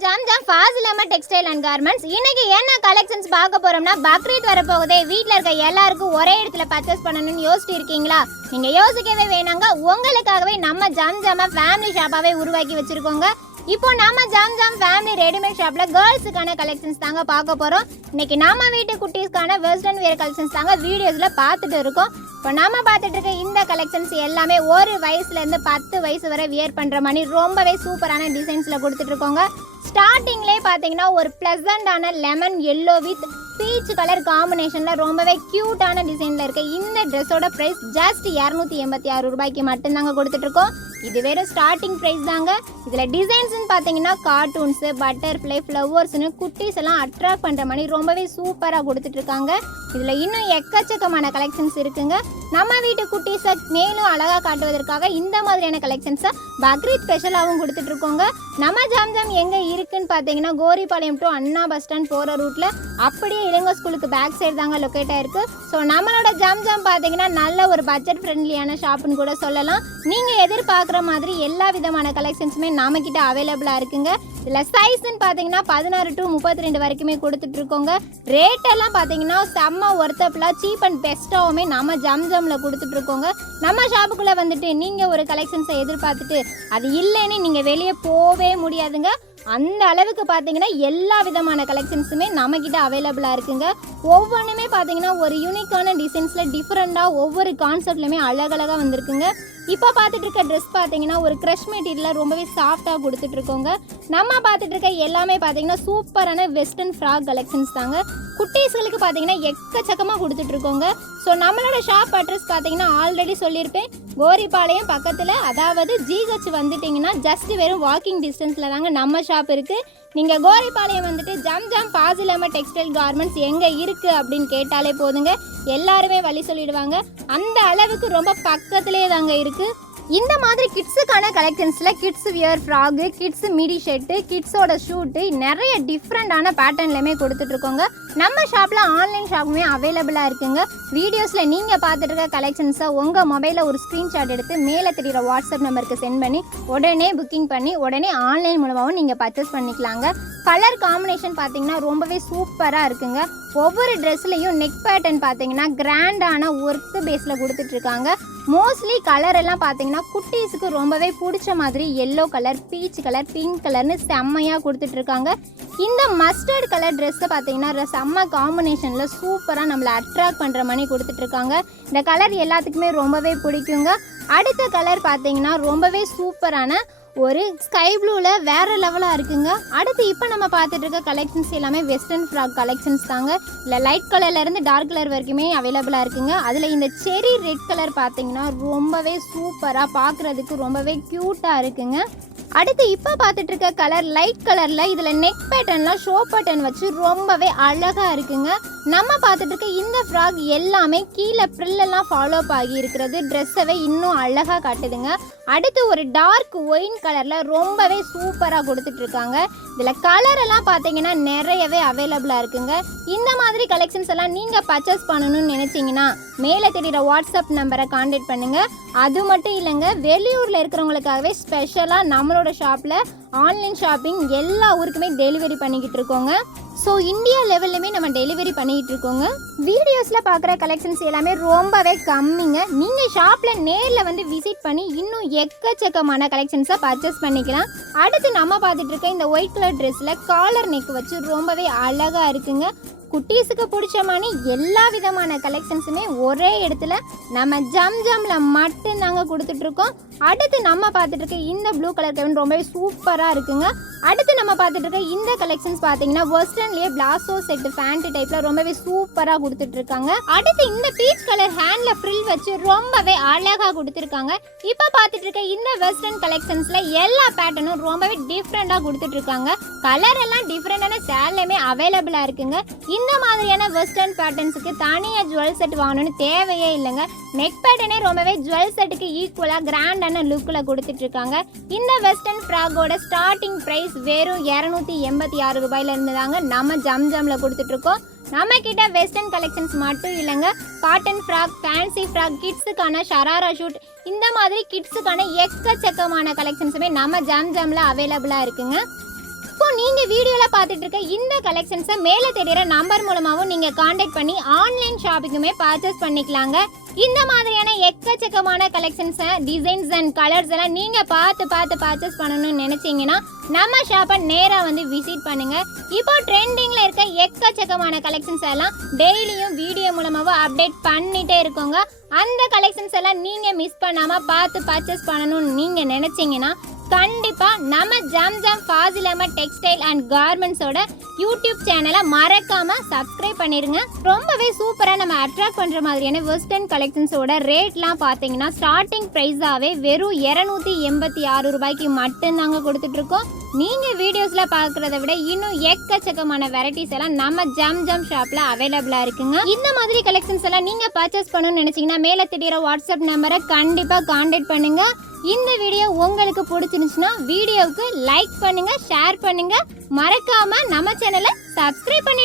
Jam Jam Fazil Ahmed textile and garments. இன்னைக்கு என்ன collections பார்க்க போறோம்னா, பக்ரீத் வரப்போகுதே, வீட்டில் இருக்க எல்லாருக்கும் ஒரே இடத்துல பர்ச்சேஸ் பண்ணணும்னு யோசிச்சு இருக்கீங்களா? நீங்க யோசிக்கவே வேணாங்க, உங்களுக்காகவே நம்ம ஜாம் ஜாமா ஃபேமிலி ஷாப்பாவே உருவாக்கி வச்சிருக்கோங்க. இப்போ நம்ம ஜாம் ஜாம் ஃபேமிலி ரெடிமேட் ஷாப்ல கேர்ள்ஸுக்கான கலெக்ஷன்ஸ் தாங்க பார்க்க போறோம். இன்னைக்கு நம்ம வீட்டு குட்டீஸ்க்கான வெஸ்டர்ன் வேர் கலெக்ஷன்ஸ் தாங்க வீடியோஸ்ல பார்த்துட்டு இருக்கோம். இப்போ நம்ம பார்த்துட்டு இருக்க இந்த கலெக்ஷன்ஸ் எல்லாமே ஒரு வயசுல இருந்து 10 வயசு வரை வியர் பண்ற மாதிரி ரொம்பவே சூப்பரான டிசைன்ஸ்ல கொடுத்துட்டு இருக்கோங்க. ஸ்டார்டிங்லேயே பார்த்தீங்கன்னா ஒரு ப்ளசண்டான lemon yellow with peach colour காம்பினேஷனில் ரொம்பவே க்யூட்டான டிசைனில் இருக்க இந்த ட்ரெஸ்ஸோட ப்ரைஸ் ஜஸ்ட் 286 ரூபாய்க்கு மட்டும்தாங்க கொடுத்துட்ருக்கோம். இது வேறு ஸ்டார்டிங் ப்ரைஸ் தாங்க. இதில் டிசைன்ஸ்னு பார்த்தீங்கன்னா கார்ட்டூன்ஸு, பட்டர்ஃப்ளை, ஃப்ளவர்ஸ்னு குட்டீஸ் எல்லாம் அட்ராக்ட் பண்ணுற மாதிரி ரொம்பவே சூப்பராக கொடுத்துட்ருக்காங்க. இதில் இன்னும் எக்கச்சக்கமான கலெக்ஷன்ஸ் இருக்குங்க. நம்ம வீட்டு குட்டீஸை மேலும் அழகாக காட்டுவதற்காக இந்த மாதிரியான கலெக்ஷன்ஸை பக்ரீத் ஸ்பெஷலாகவும் கொடுத்துட்ருக்கோங்க. நம்ம ஜாம் ஜாம் எங்கே இருக்குன்னு பார்த்தீங்கன்னா, Goripalayam to Anna bus stand போகிற ரூட்டில் அப்படியே இளங்க ஸ்கூலுக்கு பேக் சைடு தாங்க லொக்கேட் ஆயிருக்கு. ஸோ நம்மளோட ஜாம் ஜாம் பார்த்தீங்கன்னா நல்ல ஒரு பட்ஜெட் ஃப்ரெண்ட்லியான ஷாப்புன்னு கூட சொல்லலாம். நீங்கள் எதிர்பார்க்குற மாதிரி எல்லா விதமான கலெக்ஷன்ஸுமே நம்மக்கிட்ட அவைலபிளாக இருக்குங்க. இதில் சைஸ்ன்னு பார்த்தீங்கன்னா 16 to 32 வரைக்குமே கொடுத்துட்ருக்கோங்க. ரேட்டெல்லாம் பார்த்தீங்கன்னா செம்ம ஒர்த்தபிளாக சீப் அண்ட் பெஸ்ட்டாகவுமே நம்ம ஜாம் ஜாமில் கொடுத்துட்ருக்கோங்க. நம்ம ஷாப்புக்குள்ளே வந்துட்டு நீங்கள் ஒரு கலெக்ஷன்ஸை எதிர்பார்த்துட்டு அது இல்லைன்னு நீங்கள் வெளியே போகவே முடியாதுங்க. அந்த அளவுக்கு பார்த்தீங்கன்னா எல்லா விதமான கலெக்ஷன்ஸுமே நம்மக்கிட்ட அவைலபிளாக இருக்குங்க. ஒவ்வொன்றுமே பார்த்தீங்கன்னா ஒரு யூனிக்கான டிசைன்ஸில் டிஃப்ரெண்ட்டாக ஒவ்வொரு கான்செப்ட்லையுமே அழகழகாக வந்திருக்குங்க. இப்போ பார்த்துட்டு இருக்க ட்ரெஸ் பார்த்தீங்கன்னா ஒரு க்ரஷ் மெட்டீரியலில் ரொம்பவே சாஃப்டாக கொடுத்துட்ருக்கோங்க. நம்ம பார்த்துட்டு இருக்க எல்லாமே பார்த்தீங்கன்னா சூப்பரான வெஸ்டர்ன் ஃப்ராக் கலெக்ஷன்ஸ் தாங்க. குட்டீஸ்களுக்கு பார்த்தீங்கன்னா எக்கச்சக்கமாக கொடுத்துட்ருக்கோங்க. ஸோ நம்மளோட ஷாப் அட்ரஸ் பார்த்தீங்கன்னா ஆல்ரெடி சொல்லியிருப்பேன், கோரிபாளையம் பக்கத்தில், அதாவது ஜிஹெச் வந்துட்டிங்கன்னா ஜஸ்ட் வெறும் வாக்கிங் டிஸ்டன்ஸில் தாங்க நம்ம ஷாப் இருக்குது. நீங்கள் கோரிபாளையம் வந்துட்டு ஜாம் ஜாம் ஃபாசில் அஹமத் டெக்ஸ்டைல் கார்மெண்ட்ஸ் எங்கே இருக்குது அப்படின்னு கேட்டாலே போதுங்க, எல்லாருமே வழி சொல்லிடுவாங்க. அந்த அளவுக்கு ரொம்ப பக்கத்துலேயே தாங்க இருக்குது. இந்த மாதிரி கிட்ஸுக்கான கலெக்ஷன்ஸில் kids wear frock, kids midi shirt, கிட்ஸோட ஷூட்டு நிறைய டிஃப்ரெண்டான பேட்டர்ன்லையுமே கொடுத்துட்ருக்கோங்க. நம்ம ஷாப்பில் ஆன்லைன் ஷாப்புமே அவைலபிளாக இருக்குங்க. வீடியோஸில் நீங்கள் பார்த்துட்டு இருக்க கலெக்ஷன்ஸை உங்கள் மொபைலில் ஒரு ஸ்க்ரீன்ஷாட் எடுத்து மேலே தெரிகிற வாட்ஸ்அப் நம்பருக்கு சென்ட் பண்ணி உடனே புக்கிங் பண்ணி உடனே ஆன்லைன் மூலமாகவும் நீங்கள் பர்ச்சேஸ் பண்ணிக்கலாங்க. கலர் காம்பினேஷன் பார்த்தீங்கன்னா ரொம்பவே சூப்பராக இருக்குங்க. ஒவ்வொரு ட்ரெஸ்லையும் நெக் பேட்டர்ன் பார்த்தீங்கன்னா கிராண்டான ஒர்க்கு பேஸில் கொடுத்துட்ருக்காங்க. மோஸ்ட்லி கலர் எல்லாம் பார்த்தீங்கன்னா குட்டீஸுக்கு ரொம்பவே பிடிச்ச மாதிரி yellow colour, peach colour, pink கலர்னு செம்மையாக கொடுத்துட்ருக்காங்க. இந்த மஸ்டர்ட் கலர் ட்ரெஸ்ஸை பார்த்தீங்கன்னா செம்ம காம்பினேஷனில் சூப்பராக நம்மளை அட்ராக்ட் பண்ணுற மாதிரி கொடுத்துட்ருக்காங்க. இந்த கலர் எல்லாத்துக்குமே ரொம்பவே பிடிக்குங்க. அடுத்த கலர் பார்த்தீங்கன்னா ரொம்பவே சூப்பரான ஒரு ஸ்கை ப்ளூவில் வேறு லெவலாக இருக்குங்க. அடுத்து இப்போ நம்ம பார்த்துட்டு இருக்க கலெக்ஷன்ஸ் எல்லாமே வெஸ்டர்ன் ஃப்ராக் கலெக்ஷன்ஸ் தாங்க. இல்லை லைட் கலர்லேருந்து டார்க் கலர் வரைக்குமே அவைலபிளாக இருக்குங்க. அதில் இந்த செரி ரெட் கலர் பார்த்தீங்கன்னா ரொம்பவே சூப்பராக பார்க்குறதுக்கு ரொம்பவே க்யூட்டாக இருக்குங்க. அடுத்து இப்போ பார்த்துட்டு இருக்க கலர் லைட் கலரில் இதில் நெக் பேட்டர்ன்லாம் ஷோ பேட்டர்ன் வச்சு ரொம்பவே அழகாக இருக்குங்க. நம்ம பார்த்துட்டு இருக்க இந்த ஃப்ராக் எல்லாமே கீழே ஃப்ரில்லெல்லாம் ஃபாலோ ஆகி இருக்கிறது ட்ரெஸ்ஸவே இன்னும் அழகாக காட்டுதுங்க. அடுத்து ஒரு டார்க் ஒயின் கலரில் ரொம்பவே சூப்பராக கொடுத்துட்ருக்காங்க. இதில் கலரெல்லாம் பார்த்தீங்கன்னா நிறையவே அவைலபிளாக இருக்குங்க. இந்த மாதிரி கலெக்ஷன்ஸ் எல்லாம் நீங்கள் பர்ச்சேஸ் பண்ணணும்னு நினச்சிங்கன்னா மேலே தெரிகிற வாட்ஸ்அப் நம்பரை கான்டாக்ட் பண்ணுங்கள். அது மட்டும் இல்லைங்க, வெளியூரில் இருக்கிறவங்களுக்காகவே ஸ்பெஷலாக நம்மளோட ஷாப்பில் ஆன்லைன் ஷாப்பிங் எல்லா ஊருக்குமே டெலிவரி பண்ணிக்கிட்டு இருக்கோங்க. ஸோ இந்தியா லெவல்லுமே நம்ம டெலிவரி பண்ணிக்கிட்டு இருக்கோங்க. வீடியோஸில் பார்க்குற கலெக்ஷன்ஸ் எல்லாமே ரொம்பவே கம்மிங்க. நீங்கள் ஷாப்பில் நேரில் வந்து விசிட் பண்ணி இன்னும் எக்கச்சக்கமான கலெக்ஷன்ஸை பர்ச்சேஸ் பண்ணிக்கலாம். அடுத்து நம்ம பார்த்துட்டு இருக்க இந்த ஒயிட் கலர் ட்ரெஸ்ஸில் காலர் நெக் வச்சு ரொம்பவே அழகாக இருக்குங்க. குட்டீஸுக்கு பிடிச்ச மாதிரி எல்லா விதமான கலெக்ஷன்ஸுமே ஒரே இடத்துல நம்ம ஜாம் ஜாமில் மட்டும்தாங்க கொடுத்துட்ருக்கோம். அடுத்து நம்ம பார்த்துட்டு இருக்க இந்த ப்ளூ கலர் கவன் ரொம்பவே சூப்பராக இருக்குங்க. அடுத்து நம்ம பார்த்துட்டு இருக்க இந்த கலெக்ஷன்ஸ் பார்த்தீங்கன்னா வெஸ்டர்ன்லேயே பிளாசோ செட்டு ஃபேண்ட் டைப்பில் ரொம்பவே சூப்பராக கொடுத்துட்ருக்காங்க. அடுத்து இந்த பீச் கலர் ஹேண்டில் ஃப்ரில் வச்சு ரொம்பவே அழகாக கொடுத்துருக்காங்க. இப்போ பார்த்துட்டு இருக்க இந்த வெஸ்டர்ன் கலெக்ஷன்ஸில் எல்லா பேட்டர்னும் ரொம்பவே டிஃப்ரெண்ட்டாக கொடுத்துட்ருக்காங்க. கலர் எல்லாம் டிஃப்ரெண்டான சேலையுமே அவைலபிளாக இருக்குங்க. இந்த மாதிரியான வெஸ்டர்ன் பேட்டர்ன்ஸுக்கு தனியாக ஜுவல் செட் வாங்கணும்னு தேவையே இல்லைங்க. நெக் பேட்டர்னே ரொம்பவே ஜுவல் செட்டுக்கு ஈக்குவலாக கிராண்டான லுக்கில் கொடுத்துட்ருக்காங்க. இந்த வெஸ்டர்ன் ஃப்ராகோட ஸ்டார்டிங் ப்ரைஸ் வெறும் 286 ரூபாயிலிருந்து தாங்க நம்ம ஜாம் ஜாமில் கொடுத்துட்ருக்கோம். நம்ம கிட்ட வெஸ்டர்ன் கலெக்ஷன்ஸ் மட்டும் இல்லைங்க, காட்டன் ஃப்ராக், ஃபேன்சி ஃப்ராக், கிட்ஸுக்கான ஷராரா ஷூட், இந்த மாதிரி கிட்ஸுக்கான எக்கச்சக்கமான கலெக்ஷன்ஸுமே நம்ம ஜாம் ஜாமில் அவைலபிளாக இருக்குங்க. இப்போ நீங்க வீடியோல பார்த்துட்டு இருக்க இந்த கலெக்ஷன்ஸை மேல தெரியுற நம்பர் மூலமாவும் நீங்க காண்டாக்ட் பண்ணி ஆன்லைன் ஷாப்பிங்குமே பர்ச்சேஸ் பண்ணிக்கலாங்க. இந்த மாதிரியான எக்கச்சக்கமான கலெக்ஷன்ஸ், டிசைன்ஸ் அண்ட் கலர்ஸ் எல்லாம் நீங்க பார்த்து பர்ச்சேஸ் பண்ணணும்னு நினைச்சீங்கன்னா நம்ம ஷாப்பை நேரா வந்து விசிட் பண்ணுங்க. இப்போ ட்ரெண்டிங்ல இருக்க எக்கச்சக்கமான கலெக்ஷன்ஸ் எல்லாம் டெய்லியும் வீடியோ மூலமாவும் அப்டேட் பண்ணிட்டே இருக்கோங்க. அந்த கலெக்ஷன்ஸ் எல்லாம் நீங்க மிஸ் பண்ணாம பார்த்து பர்ச்சேஸ் பண்ணணும்னு நீங்க நினைச்சீங்கன்னா கண்டிப்பா நம்ம ஜம்ஜம் ஃபாசில் அஹமத் டெக்ஸ்டைல் அண்ட் கார்மெண்ட்ஸோட யூடியூப் சேனலை மறக்காம சப்ஸ்கிரைப் பண்ணிருங்க. ரொம்பவே சூப்பரா நம்ம அட்ராக்ட் பண்ற மாதிரியான வெஸ்டர்ன் கலெக்ஷன்ஸோட ரேட்லாம் பாத்தீங்கன்னா ஸ்டார்டிங் பிரைஸாவே வெறும் 286 ரூபாய்க்கு மட்டும்தாங்க கொடுத்துட்டு இருக்கோம். நீங்க வீடியோஸ்ல பாக்குறத விட இன்னும் எக்கச்சக்கமான வெரைட்டிஸ் எல்லாம் நம்ம ஜம்ஜம் ஷாப்ல அவைலபிளா இருக்குங்க. இந்த மாதிரி கலெக்ஷன்ஸ் எல்லாம் நீங்க பர்ச்சேஸ் பண்ணணும்னு நினைச்சீங்கன்னா மேல தெரியுற வாட்ஸ்அப் நம்பரை கண்டிப்பா காண்டாக்ட் பண்ணுங்க. இந்த வீடியோ உங்களுக்கு பிடிச்சிருந்துச்சுன்னா வீடியோவுக்கு லைக் பண்ணுங்க, ஷேர் பண்ணுங்க, மறக்காம நம்ம சேனலை சப்ஸ்கிரைப் பண்ணுங்க.